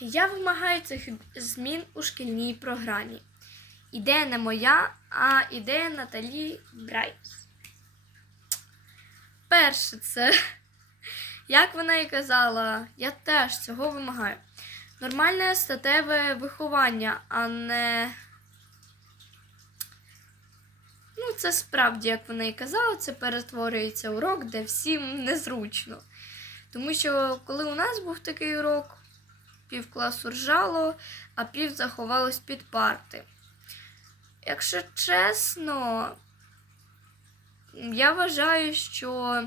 я вимагаю цих змін у шкільній програмі. Ідея не моя, а ідея Наталі Брайс. Перше, це, як вона і казала, я теж цього вимагаю. Нормальне статеве виховання, а не. Ну, це справді, як вона і казала, це перетворюється урок, де всім незручно. Тому що коли у нас був такий урок, пів класу ржало, а пів заховалось під парти. Якщо чесно, я вважаю, що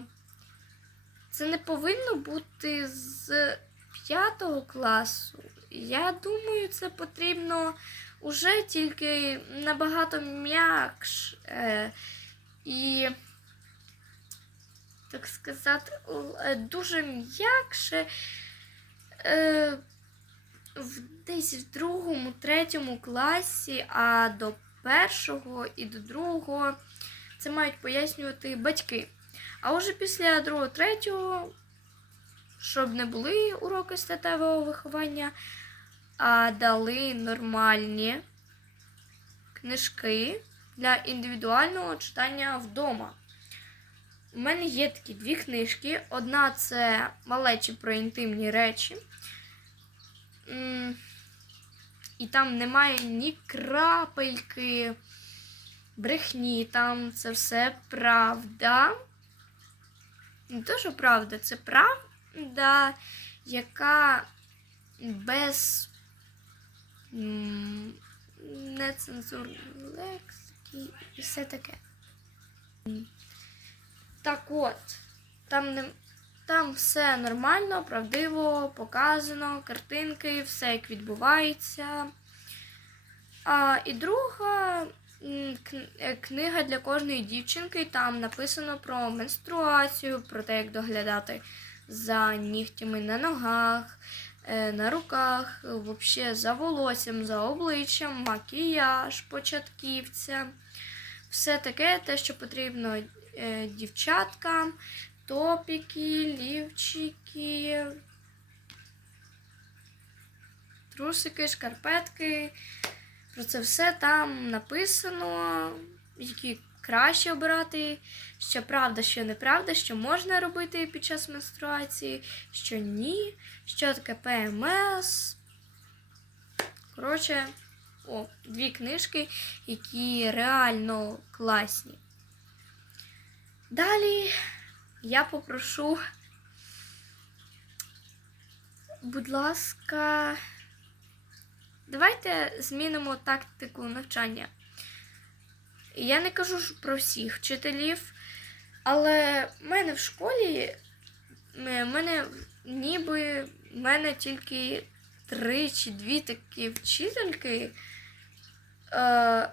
це не повинно бути з п'ятого класу. Я думаю, це потрібно уже тільки набагато м'якш е, і, так сказати, е, дуже м'якше. В, десь в другому, третьому класі, а до першого і до другого це мають пояснювати батьки. А уже після другого, третього, щоб не були уроки статевого виховання, а дали нормальні книжки для індивідуального читання вдома. У мене є такі дві книжки. Одна це малечі про інтимні речі. І там немає ні крапельки брехні, там це все правда. Не то, що правда, це правда, яка без м, нецензурної лексики і все таке. Так от, там не, там все нормально, правдиво, показано, картинки, все як відбувається. А, і друга е, книга для кожної дівчинки. Там написано про менструацію, про те, як доглядати за нігтями на ногах, е, на руках, взагалі за волоссям, за обличчям, макіяж, початківця. Все таке, те, що потрібно е, дівчаткам, топіки, лівчики, трусики, шкарпетки. Про це все там написано, які краще обирати, що правда, що неправда, що можна робити під час менструації, що ні, що таке ПМС. Коротше, о, дві книжки, які реально класні. Далі я попрошу, будь ласка, давайте змінимо тактику навчання. Я не кажу про всіх вчителів, але в мене в школі м- мене ніби в мене тільки три чи дві такі вчительки, е,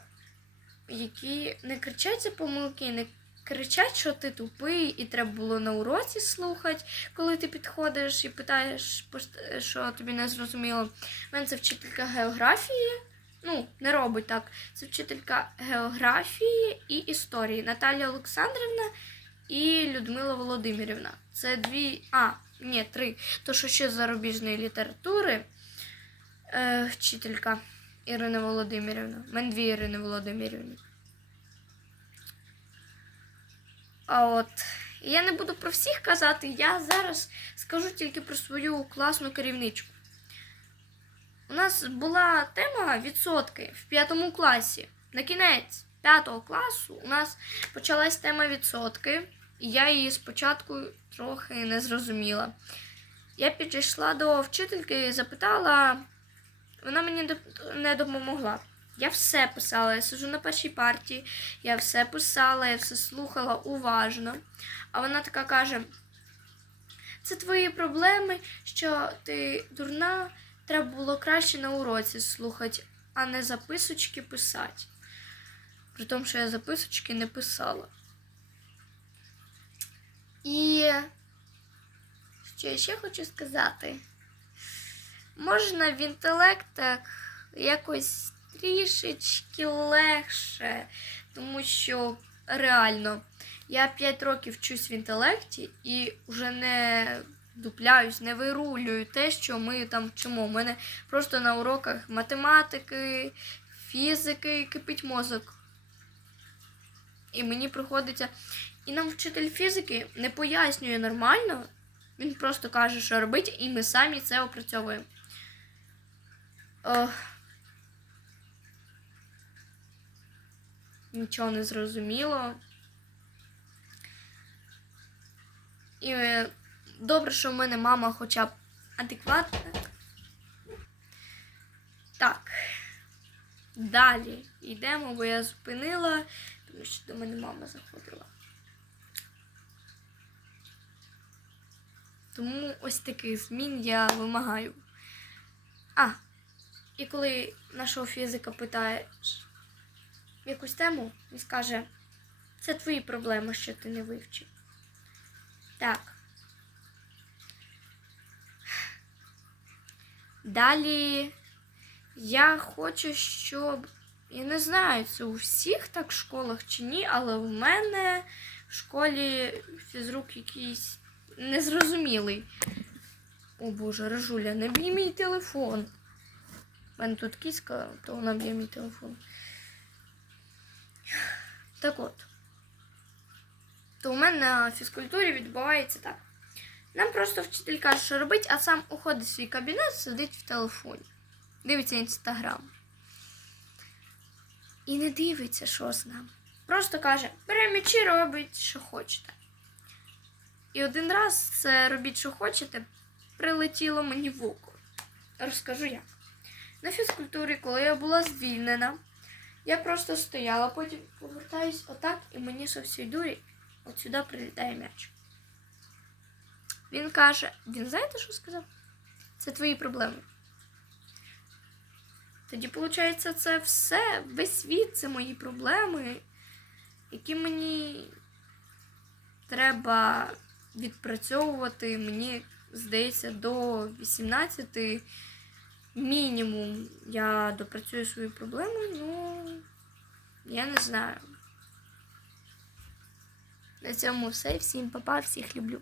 які не кричать за помилки, не кричать, що ти тупий, і треба було на уроці слухати, коли ти підходиш і питаєш, що тобі не зрозуміло. У мене це вчителька географії. Ну, не робить так. Це вчителька географії і історії Наталія Олександрівна і Людмила Володимирівна. Це дві. А, ні, три. То що ще з зарубіжної літератури. Е, вчителька Ірина Володимирівна. У мене дві Ірини Володимирівни. А от я не буду про всіх казати, я зараз скажу тільки про свою класну керівничку. У нас була тема відсотки в п'ятому класі. На кінець п'ятого класу у нас почалась тема відсотки, і я її спочатку трохи не зрозуміла. Я підійшла до вчительки і запитала, вона мені не допомогла. Я все писала, я сижу на першій парті, я все писала, я все слухала уважно. А вона така каже: це твої проблеми, що ти дурна, треба було краще на уроці слухати, а не записочки писати. При тому, що я записочки не писала. І що я ще хочу сказати? Можна в інтелектах якось трішечки легше, тому що реально я 5 років вчусь в інтелекті і вже не вдупляюсь, не вирулюю те, що ми там вчимо. У мене просто на уроках математики, фізики кипить мозок. І мені приходиться. І нам вчитель фізики не пояснює нормально. Він просто каже, що робити, і ми самі це опрацьовуємо. Ох. Нічого не зрозуміло. І е, добре, що в мене мама хоча б адекватна. Так. Далі йдемо, бо я зупинила, тому що до мене мама заходила. Тому ось таких змін я вимагаю. А, і коли нашого фізика питаєш якусь тему, він скаже, це твої проблеми, що ти не вивчив. Так. Далі я хочу, щоб. Я не знаю, це у всіх так в школах чи ні, але в мене в школі фізрук якийсь незрозумілий. О Боже, Режуля, не бій мій телефон. У мене тут кіська, то вона б'є мій телефон. Так от. То у мене на фізкультурі відбувається так. Нам просто вчитель каже, що робить, а сам уходить в свій кабінет, сидить в телефоні. Дивиться інстаграм. І не дивиться, що з нами. Просто каже, бере м'ячі, робить, що хочете. І один раз це робіть, що хочете, прилетіло мені в око. Розкажу як. На фізкультурі, коли я була звільнена, я просто стояла, потім повертаюсь отак, і мені со всієї дурі от сюди прилітає м'яч. Він каже: він знаєте, що сказав? Це твої проблеми. Тоді, виходить, це все, весь світ це мої проблеми, які мені треба відпрацьовувати, мені здається, до 18 мінімум я допрацюю свої проблеми, ну я не знаю. На цьому все. Всім папа, всіх люблю.